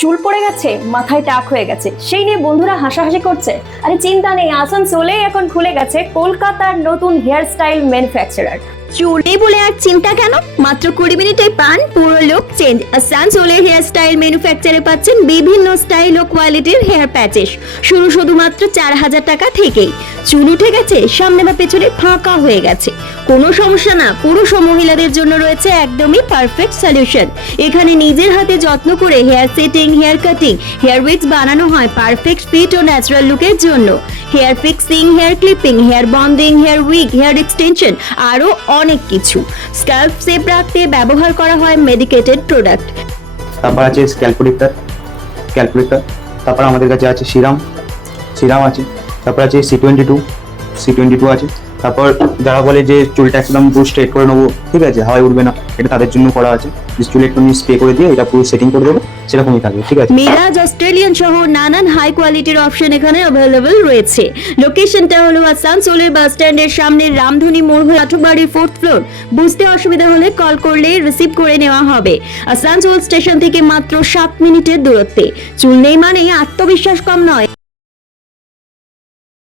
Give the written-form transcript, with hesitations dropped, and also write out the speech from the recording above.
চুল পড়ে গেছে, মাথায় টাক হয়ে গেছে, সেই নিয়ে বন্ধুরা হাসাহাসি করছে। আরে চিন্তা নেই, আসানসোলেই এখন খুলে গেছে কলকাতার নতুন হেয়ার স্টাইল ম্যানুফ্যাকচারার। চুলে বলে আর চিন্তা কেন, মাত্র 20 মিনিটে পান পুরো লুক চেঞ্জ। আসানসোলের হেয়ার স্টাইল ম্যানুফ্যাকচারে পাচ্ছেন বিভিন্ন স্টাইল ও কোয়ালিটির হেয়ার প্যাচেস, শুধুমাত্র 4000 টাকা থেকেই। চুল উঠে গেছে, সামনে বা পেছনে ফাঁকা হয়ে গেছে, কোনো সমস্যা না, পুরুষ ও মহিলাদের জন্য রয়েছে একদমই পারফেক্ট সলিউশন। এখানে নিজের হাতে যত্ন করে hair setting, hair cutting, hair wigs বানানো হয় পারফেক্ট ফিট ও ন্যাচারাল লুকের জন্য। Hair fixing, hair clipping, hair bonding, hair wig, hair extension, আরো অনেক কিছু। স্ক্যাল্প শেপ রাখতে ব্যবহার করা হয় মেডিকেটেড প্রোডাক্ট। তারপর আছে ক্যালকুলেটর, তারপর আমাদের কাছে আছে সিরাম আছে, তারপর আছে C22 আছে। তারপর যারা বলে যে চুলটা একদম পুরো স্ট্রেট করে নেবো, ঠিক আছে, হাওয়ায় উঠবে না, এটা তাদের জন্য করা আছে। যে চুলে একটু স্প্রে করে দিয়ে এটা পুরো সেটিং করে দেবো, সেরকমই থাকবে, ঠিক আছে। মিরাজ অস্ট্রেলিয়ান সহ নানান হাই কোয়ালিটির অপশন এখানে অ্যাভেলেবল রয়েছে। লোকেশনটা হলো আসানসোলের বাস স্ট্যান্ডের সামনে রামধনী মোড় হয়ে আটকবাড়ির 4th ফ্লোর। বুঝতে অসুবিধা হলে কল করলে রিসিভ করে নেওয়া হবে। আসানসোল স্টেশন থেকে মাত্র 7 মিনিটের দূরত্বে। চুল নেই মানে আত্মবিশ্বাস কম নয়।